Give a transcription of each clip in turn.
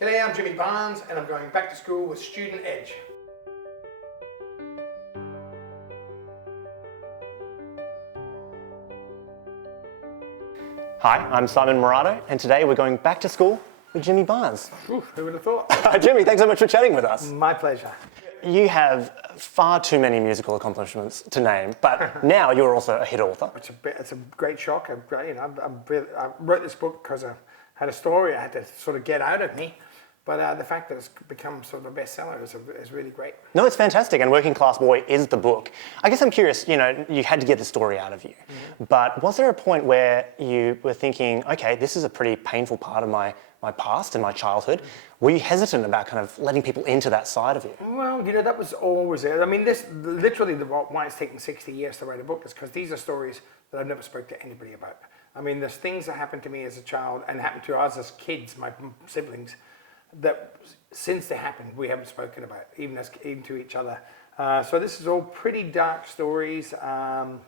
G'day, I'm Jimmy Barnes and I'm going back to school with Student Edge. Hi, I'm Simon Morato, and today we're going back to school with Jimmy Barnes. Whew, who would have thought? Jimmy, thanks so much for chatting with us. My pleasure. You have far too many musical accomplishments to name, but now you're also a hit author. It's a great shock. I wrote this book because I had a story I had to sort of get out of me, but the fact that it's become sort of a bestseller is really great. No, it's fantastic, and Working Class Boy is the book. I guess I'm curious, you had to get the story out of you, but was there a point where you were thinking, okay, this is a pretty painful part of my past and my childhood? Were you hesitant about kind of letting people into that side of you? Well, that was always there. I mean, why it's taken 60 years to write a book is because these are stories that I've never spoke to anybody about. I mean, there's things that happened to me as a child and happened to us as kids, my siblings, that since they happened, we haven't spoken about, even to each other. So this is all pretty dark stories. And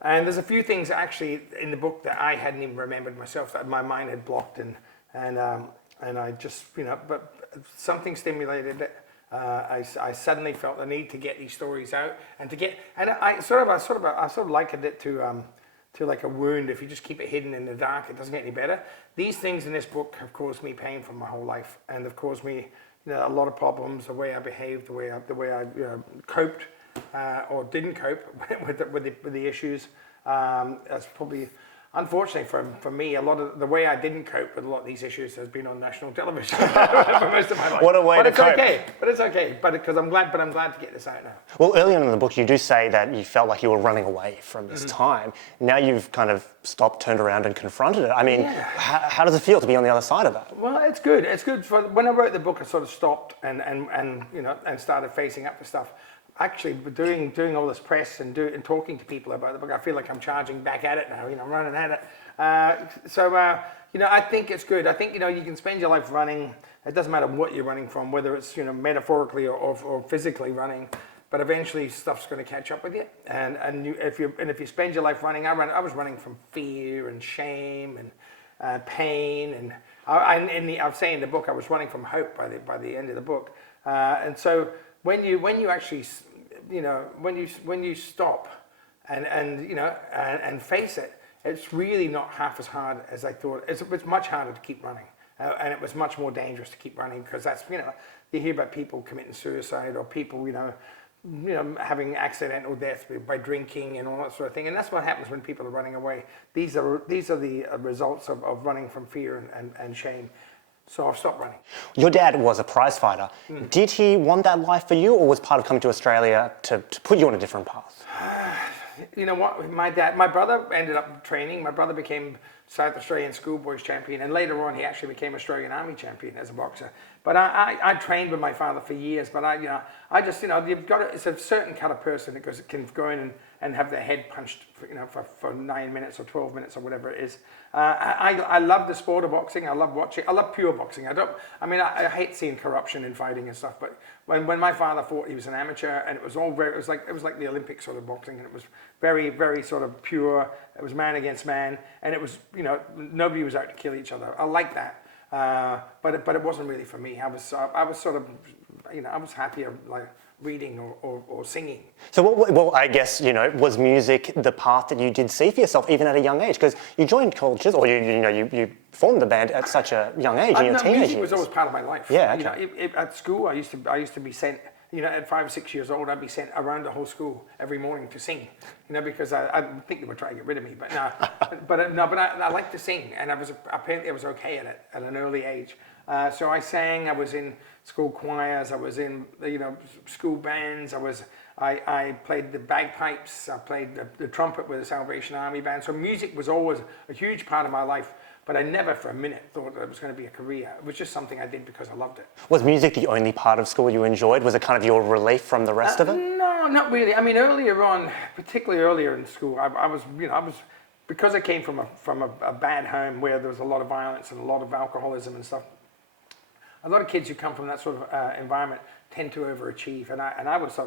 there's a few things actually in the book that I hadn't even remembered myself, that my mind had blocked, and I just, but something stimulated it. I suddenly felt the need to get these stories out and I sort of likened it to like a wound. If you just keep it hidden in the dark, it doesn't get any better. These things in this book have caused me pain for my whole life, and have caused me a lot of problems. The way I behaved, the way I coped or didn't cope with the issues. That's probably, unfortunately for me, a lot of the way I didn't cope with a lot of these issues has been on national television for most of my life. What a way to cope. But it's okay. Because I'm glad to get this out now. Well, early on in the book, you do say that you felt like you were running away from this time. Now you've kind of stopped, turned around, and confronted it. I mean, how does it feel to be on the other side of that? Well, it's good. It's good. When I wrote the book, I sort of stopped and started facing up to stuff. Actually, doing all this press and talking to people about the book, I feel like I'm charging back at it now. I'm running at it. I think it's good. I think you can spend your life running. It doesn't matter what you're running from, whether it's metaphorically or physically running. But eventually, stuff's going to catch up with you. If you spend your life running, I was running from fear and shame and pain, and I'm saying in the book I was running from hope by the end of the book. And so when you actually when you stop and face it, it's really not half as hard as I thought. It's much harder to keep running, and it was much more dangerous to keep running, because that's you hear about people committing suicide, or people having accidental death by drinking and all that sort of thing, and that's what happens when people are running away. These are the results of running from fear and shame. So I've stopped running. Your dad was a prize fighter. Did he want that life for you, or was part of coming to Australia to put you on a different path? You know what? My brother ended up training. My brother became South Australian schoolboys champion, and later on he actually became Australian Army champion as a boxer. But I trained with my father for years. But I just you've got it's a certain kind of person that can go in and have their head punched for 9 minutes or 12 minutes or whatever it is. I love the sport of boxing. I love watching. I love pure boxing. I hate seeing corruption in fighting and stuff. But when my father fought, he was an amateur, and it was like the Olympic sort of boxing, and it was very, very sort of pure. It was man against man, and it was nobody was out to kill each other. I like that, but it wasn't really for me. I was sort of I was happier like reading or singing. So I guess, was music the path that you did see for yourself even at a young age? Because you joined Cold Chisel, or you formed the band at such a young age, in your teenage years. Music was always part of my life. Yeah, okay. At school, I used to be sent, at 5 or 6 years old, I'd be sent around the whole school every morning to sing, because I think they were trying to get rid of me, but no, but I like to sing, and apparently I was okay at it at an early age. So I sang. I was in school choirs. I was in school bands. I played the bagpipes. I played the trumpet with the Salvation Army band. So music was always a huge part of my life. But I never for a minute thought that it was going to be a career. It was just something I did because I loved it. Was music the only part of school you enjoyed? Was it kind of your relief from the rest of it? No, not really. I mean, earlier on, particularly earlier in school, I was because I came from a bad home where there was a lot of violence and a lot of alcoholism and stuff. A lot of kids who come from that sort of environment tend to overachieve, and I was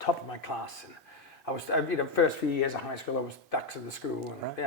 top of my class, and I was first few years of high school I was dux of the school, and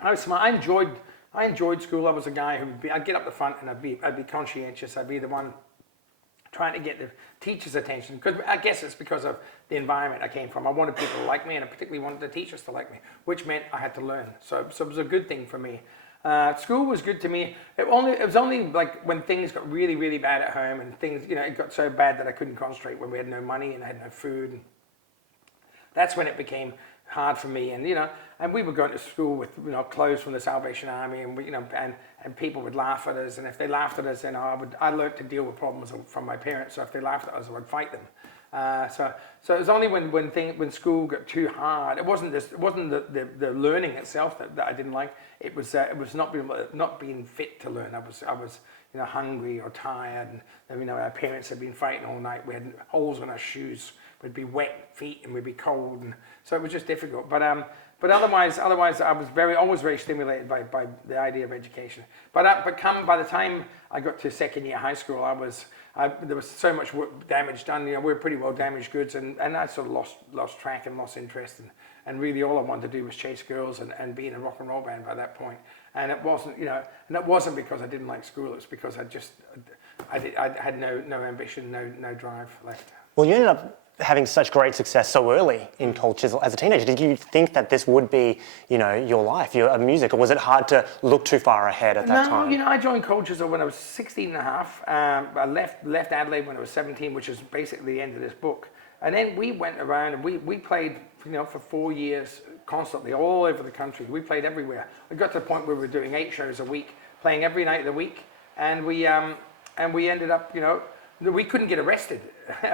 I was smart. I I enjoyed school. I was a guy I'd get up the front and I'd be conscientious. I'd be the one trying to get the teachers' attention, because I guess it's because of the environment I came from. I wanted people to like me, and I particularly wanted the teachers to like me, which meant I had to learn. So it was a good thing for me. School was good to me. It was only like when things got really, really bad at home, and things, it got so bad that I couldn't concentrate, when we had no money and I had no food. And that's when it became hard for me. And and we were going to school with clothes from the Salvation Army, and and people would laugh at us. And if they laughed at us, then I learned to deal with problems from my parents. So if they laughed at us, I would fight them. So it was only when school got too hard. It wasn't the learning itself that I didn't like. It was not being fit to learn. I was hungry or tired, and our parents had been fighting all night. We had holes in our shoes. We'd be wet feet and we'd be cold, and so it was just difficult. But otherwise, I was always very stimulated by the idea of education. But by the time I got to second year high school, there was so much damage done. We were pretty well damaged goods, and I sort of lost track and lost interest, and really all I wanted to do was chase girls and be in a rock and roll band by that point. And it wasn't because I didn't like school. It was because I had no ambition, no drive left. Well, you ended up having such great success so early in Cold Chisel as a teenager. Did you think that this would be, your life, your music, or was it hard to look too far ahead at that time? I joined Cold Chisel when I was 16 and a half. I left Adelaide when I was 17, which is basically the end of this book. And then we went around and we played, for 4 years constantly all over the country. We played everywhere. We got to the point where we were doing 8 shows a week, playing every night of the week, and we ended up, we couldn't get arrested,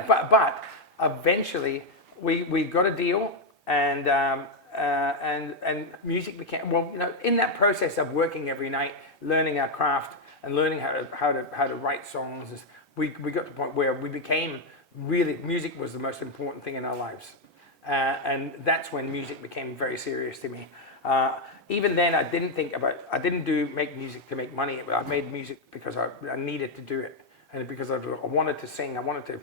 but eventually we got a deal, and music became, in that process of working every night, learning our craft and learning how to write songs, we got to the point where we became really, music was the most important thing in our lives, and that's when music became very serious to me. Even then, I didn't make music to make money. I made music because I needed to do it, and because I wanted to sing. I wanted to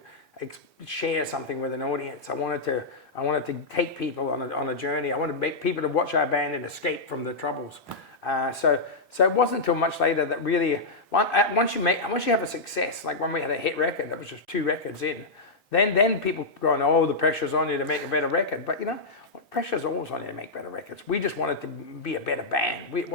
share something with an audience. I wanted to take people on a journey. I wanted to make people to watch our band and escape from the troubles. So it wasn't until much later that really, once you have a success, like when we had a hit record that was just 2 records in, then people going, oh, the pressure's on you to make a better record. But pressure's always on you to make better records. We just wanted to be a better band. It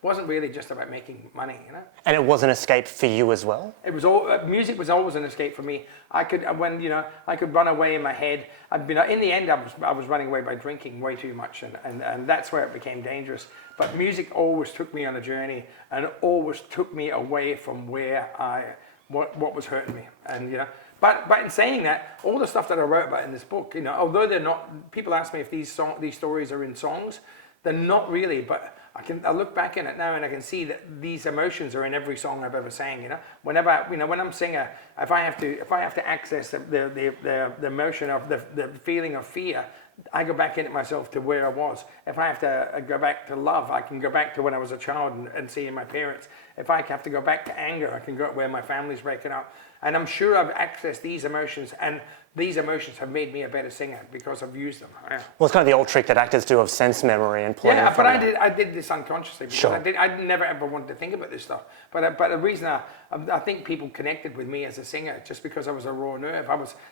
wasn't really just about making money, And it was an escape for you as well? It was all, music was always an escape for me. I could run away in my head. In the end, I was running away by drinking way too much, and that's where it became dangerous. But music always took me on a journey, and always took me away from what was hurting me, and But in saying that, all the stuff that I wrote about in this book, although they're not, people ask me if these stories are in songs, they're not really. But I look back in it now and I can see that these emotions are in every song I've ever sang. When I'm singing, if I have to access the emotion of the feeling of fear, I go back into myself to where I was. If I have to go back to love, I can go back to when I was a child and seeing my parents. If I have to go back to anger, I can go where my family's breaking up. And I'm sure I've accessed these emotions, and these emotions have made me a better singer because I've used them. Yeah. Well, it's kind of the old trick that actors do of sense memory and pulling. Yeah, but I did this unconsciously. Because sure. I never ever wanted to think about this stuff. But the reason I think people connected with me as a singer just because I was a raw nerve.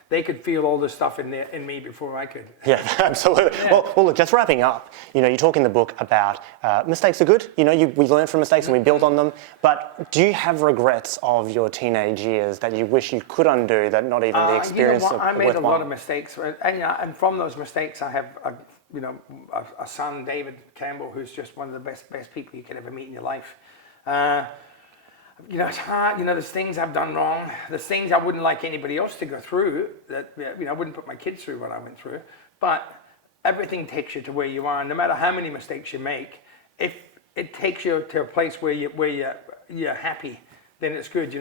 They could feel all this stuff in me before I could. Yeah, absolutely. Yeah. Well, look, just wrapping up. You talk in the book about mistakes are good. We learn from mistakes and we build on them. But do you have regrets of your teenage years that you wish you could undo, that not even the experience of I made a lot of mistakes, and from those mistakes, I have a son, David Campbell, who's just one of the best people you could ever meet in your life. It's hard. There's things I've done wrong. There's things I wouldn't like anybody else to go through. That I wouldn't put my kids through what I went through. But everything takes you to where you are. And no matter how many mistakes you make, if it takes you to a place where you're happy, then it's good.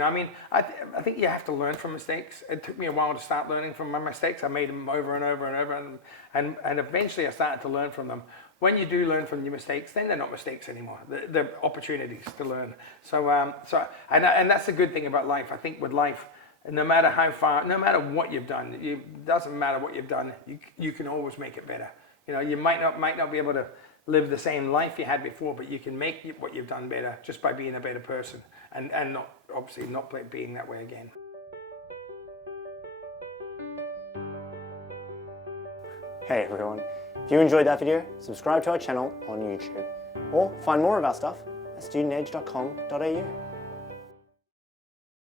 I think you have to learn from mistakes. It took me a while to start learning from my mistakes. I made them over and over and over, and eventually I started to learn from them. When you do learn from your mistakes, then they're not mistakes anymore. They're opportunities to learn. And that's the good thing about life. I think with life, no matter how far, no matter what you've done, it doesn't matter what you've done. You can always make it better. You might not be able to live the same life you had before, but you can make what you've done better just by being a better person and not, obviously not being that way again. Hey everyone, if you enjoyed that video, subscribe to our channel on YouTube or find more of our stuff at studentedge.com.au.